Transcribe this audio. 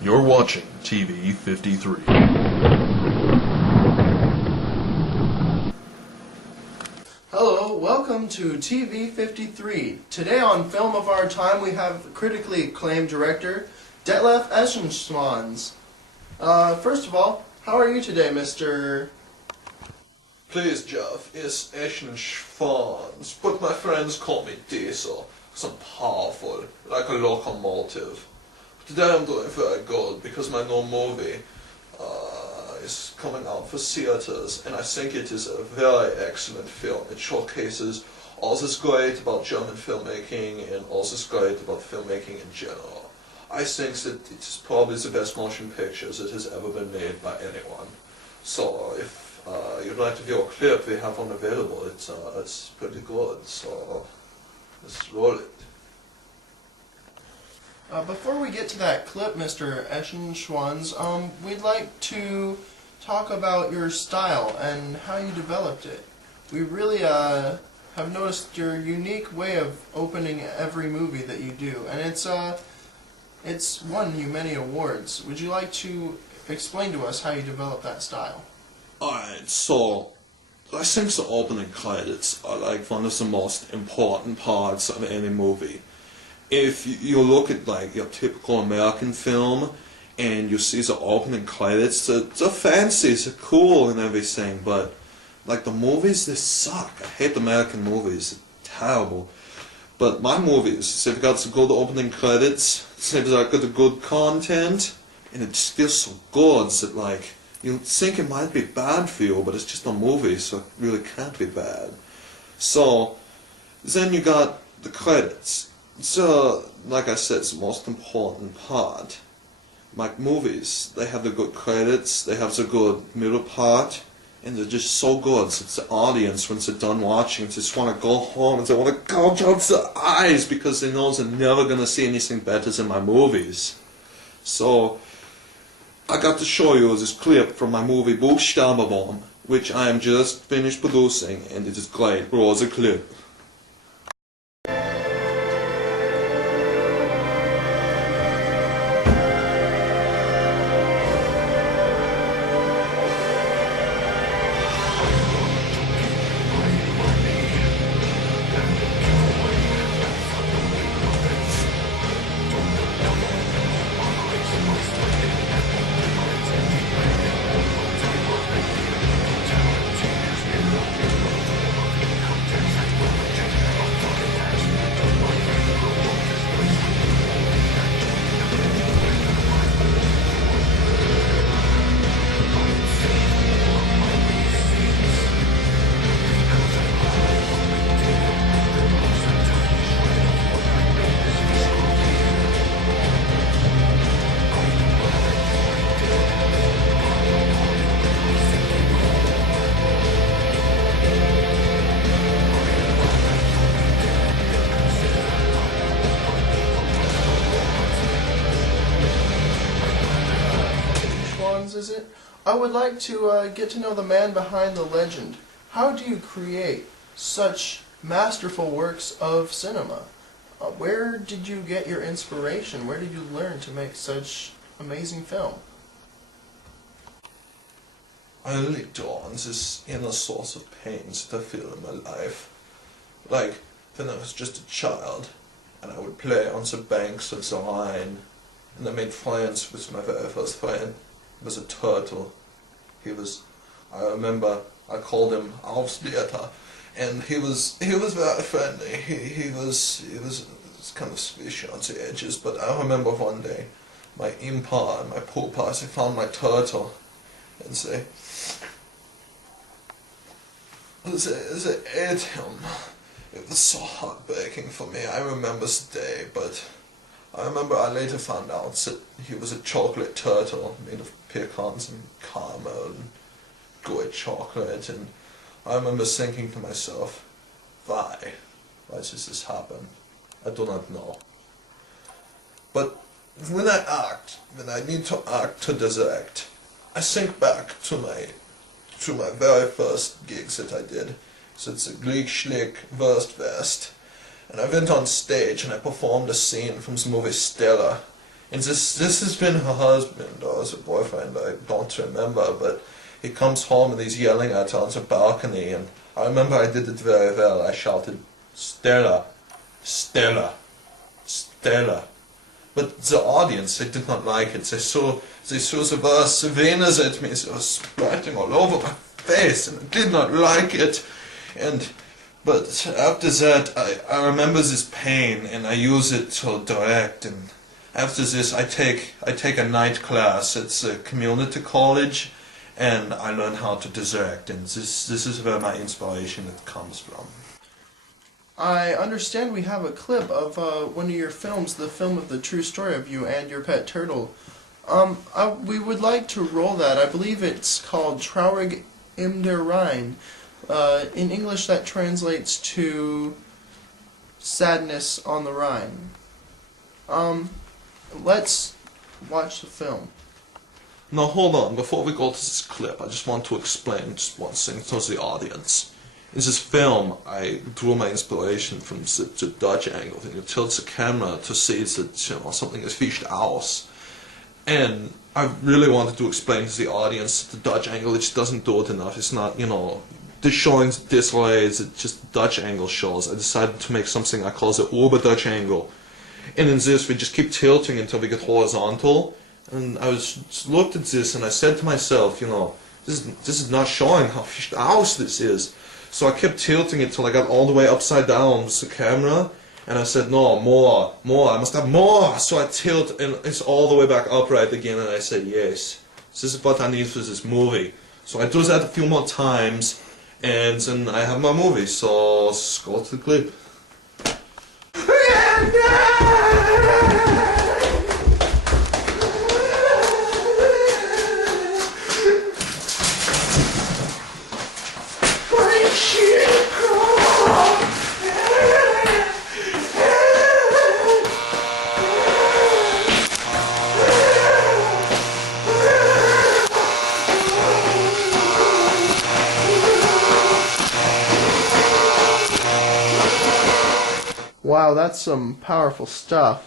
You're watching TV 53. Hello, welcome to TV 53. Today on Film of Our Time we have critically acclaimed director Diesel Esenschwanz. First of all, how are you today, Mr. Please, Jeff, it's Esenschwanz, but my friends call me Diesel, because I'm powerful, like a locomotive. Today I'm doing very good, because my new movie is coming out for theaters, and I think it is a very excellent film. It showcases all this great about German filmmaking, and all this great about filmmaking in general. I think that it is probably the best motion picture that has ever been made by anyone. So if you'd like to view a clip we have on available, it's pretty good, so let's roll it. Before we get to that clip, Mr. Esenschwanz, we'd like to talk about your style and how you developed it. We really have noticed your unique way of opening every movie that you do, and it's won you many awards. Would you like to explain to us how you developed that style? Alright, so I think the opening credits are like one of the most important parts of any movie. If you look at like your typical American film and you see the opening credits, they're fancy, they're cool and everything, but like the movies, they suck. I hate American movies, they're terrible. But my movies, they've got the good opening credits, they've got the good content, and it's still so good that like, you think it might be bad for you, but it's just a movie, so it really can't be bad. So, then you got the credits. So, like I said, it's the most important part. Like movies, they have the good credits, they have the good middle part, and they're just so good that the audience, when they're done watching, just want to go home and they want to gouge out their eyes because they know they're never going to see anything better than my movies. So, I got to show you this clip from my movie Buchstabe, which I am just finished producing, and it is great. Roll the clip. Is it? I would like to get to know the man behind the legend. How do you create such masterful works of cinema? Where did you get your inspiration? Where did you learn to make such amazing film? I lived on this inner source of pains that I feel in my life. Like when I was just a child, and I would play on the banks of the Rhine, and I made friends with my very first friend. He was a turtle. I remember I called him Aufsplitter, and he was very friendly. He was kind of squishy on the edges, but I remember one day my impa and my pupa, they found my turtle, and they ate him. It was so heartbreaking for me. I remember the day, but I remember I later found out that he was a chocolate turtle made of pecans and caramel and good chocolate, and I remember thinking to myself, why does this happen? I do not know. But when I need to act to direct, I think back to my very first gigs that I did. So it's a Greek Schlick Wurst, and I went on stage and I performed a scene from the movie Stella, And this has been her husband, or as a boyfriend, I don't remember, but he comes home and he's yelling at her on the balcony, and I remember I did it very well. I shouted, "Stella, Stella, Stella." But the audience, they did not like it. They saw the worst veins at me, they were splatting all over my face, and I did not like it. But after that, I remember this pain, and I use it to direct. And after this, I take a night class. It's a community college, and I learn how to direct. And this is where my inspiration comes from. I understand we have a clip of one of your films, the film of the true story of you and your pet turtle. We would like to roll that. I believe it's called Traurig im der Rhein. In English, that translates to sadness on the Rhine. Let's watch the film. Now hold on, before we go to this clip, I just want to explain just one thing to the audience. In this film, I drew my inspiration from the Dutch angle, and you tilt the camera to see that, you know, something is fished aus. And I really wanted to explain to the audience the Dutch angle, it just doesn't do it enough. It's not, you know, this showing this way, it's just Dutch angle shows. I decided to make something I call the Ober-Dutch angle. And in this, we just keep tilting until we get horizontal. And I looked at this and I said to myself, you know, this is not showing how fished aus this is. So I kept tilting it till I got all the way upside down with the camera, and I said, no, more, I must have more. So I tilt, and it's all the way back upright again, and I said, yes, this is what I need for this movie. So I do that a few more times, and then I have my movie. So let's go to the clip. Wow, that's some powerful stuff.